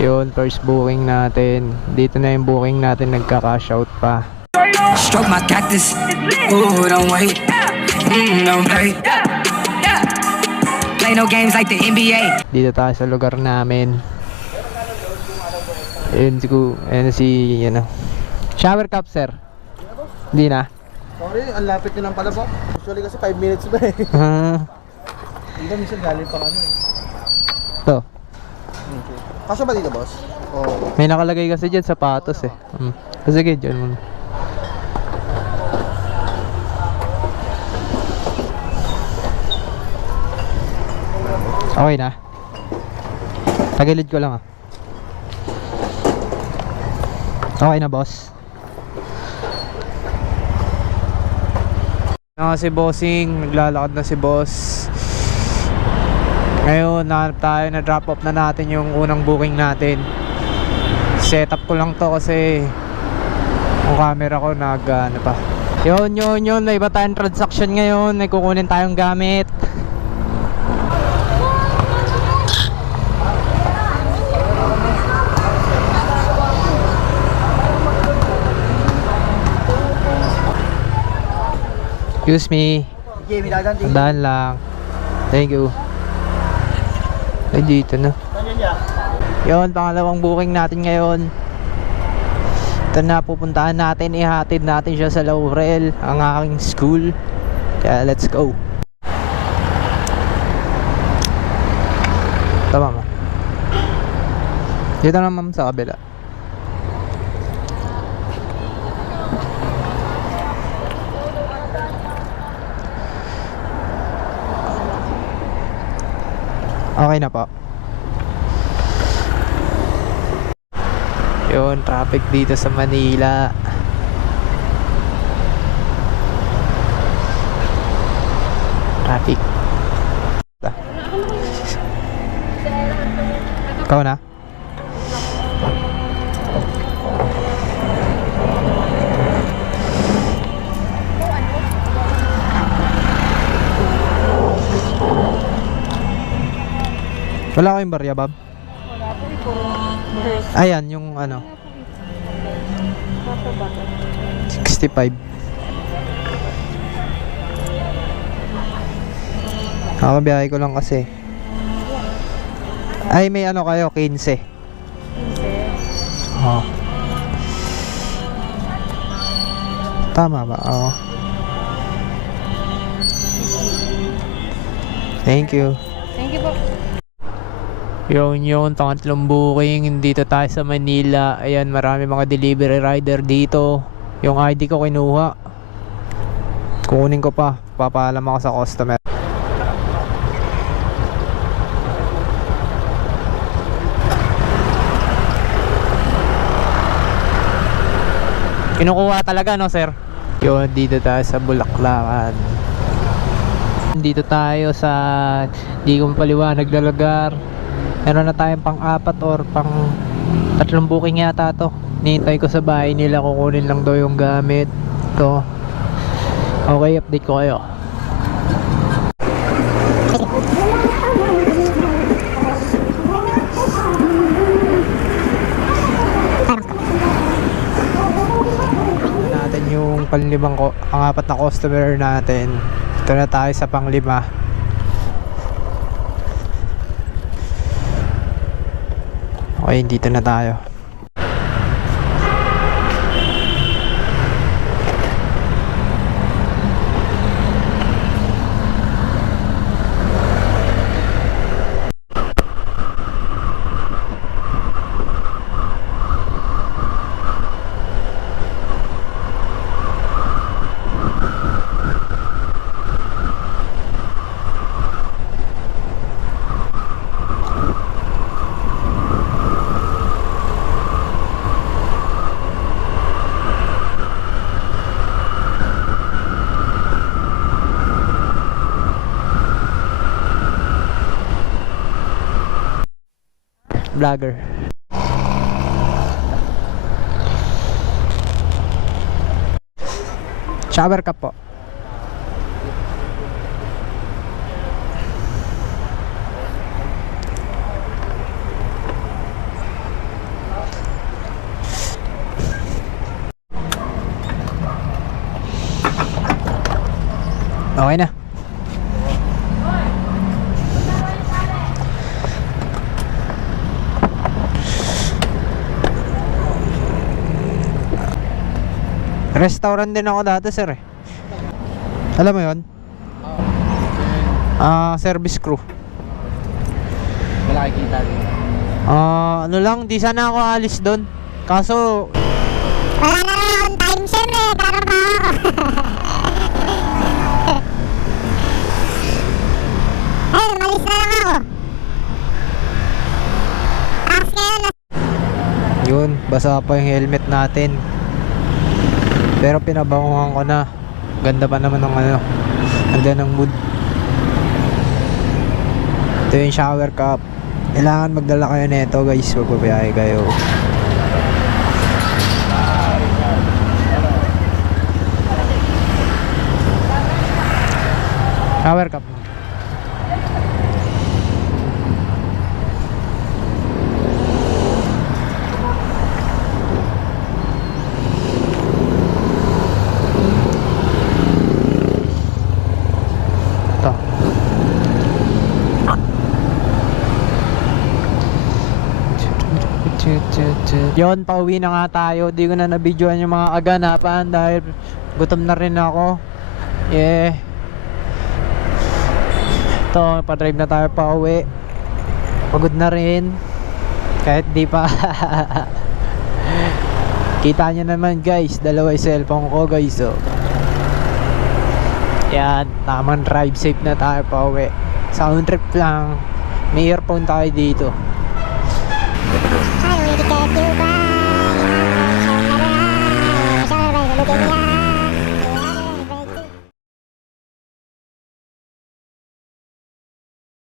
Yun, first booking natin. Dito na yung booking natin, nagka-cash out pa. Stroke my cactus. Ooh, don't wait. Don't play. Play no games like the NBA. Dito tayo sa lugar namin. Ayun si ano. Shower cup, sir. Hindi na. Sorry, ang lapit nyo lang pala po. Usually kasi 5 minutes ba eh. Dito minsan galing pa kami. To. Okay. Kasya ba dito, boss? Oh. May nakalagay kasi dyan sapatos eh. Sige, dyan muna. Okay na. Tagilid ko lang ah. Okay na, boss. Si bossing, naglalakad na si boss. Ngayon, nahanap tayo, na drop off na natin yung unang booking natin. Setup ko lang to kasi yung camera ko ano pa. Yun, may iba tayong transaction ngayon. May kukunin tayong gamit. Excuse me. Okay, miladan din. Tandaan lang. Thank you. Ay, dito na. Yun, pangalawang booking natin ngayon. Ito na, pupuntahan natin. Ihatid natin siya sa Laurel, ang aking school. Kaya let's go. Tama, ma'am. Dito na, ma'am, sa kabila. Okay na po. Yun, traffic dito sa Manila. Traffic. Ikaw na? Wala kayong barya, Bob? Wala po ito. Ayan, yung ano 65. Kakabiyahe ko lang kasi. Ay, may ano kayo, 15. Oh. Tama ba? Oo. Thank you. Thank you po. Yun, pangatlong booking. Dito tayo sa Manila. Ayan, marami mga delivery rider dito. Yung ID ko kinuha. Kukunin ko pa. Papaalam ako sa customer. Kinukuha talaga, no, sir? Yun, dito tayo sa Bulaklakan. Dito tayo sa di ko mapaliwanag na lugar. Meron na tayong pang-4 or pang-3 booking yata to. Nihintay ko sa bahay nila, kukunin lang daw yung gamit. To. Okay, update ko kayo. Natin yung pang-4 na customer natin. Ito na tayo sa pang-5. Okay, dito na tayo. Vlogger. Shower cup po. Restaurant din ako dati, sir eh. Alam mo yun? Service crew. Wala kita din. Ano lang, di sana ako alis doon. Kaso, Wala na lang akong time, sir eh. Trabaho ako. Ay, malis na lang ako. Tapos ngayon, yun, basa pa yung helmet natin. Pero pinabanguhan ko na. Ganda pa naman ng ano. Ganda ng mood. Ito yung shower cup. Kailangan magdala kayo nito guys. Huwag pabiyahe kayo. Shower cup. Ito. Yon, pauwi na nga tayo. Di ko na nabidyoan yung mga aganapan dahil gutom na rin ako. Yeah. Ito, pa-drive na tayo pauwi. Pagod na rin. Kahit di pa. Kita nyo naman guys, dalawa yung cellphone ko guys. Oh. Yan, tamang drive, safe na tayo pauwi. Sound trip lang. May earphone tayo dito.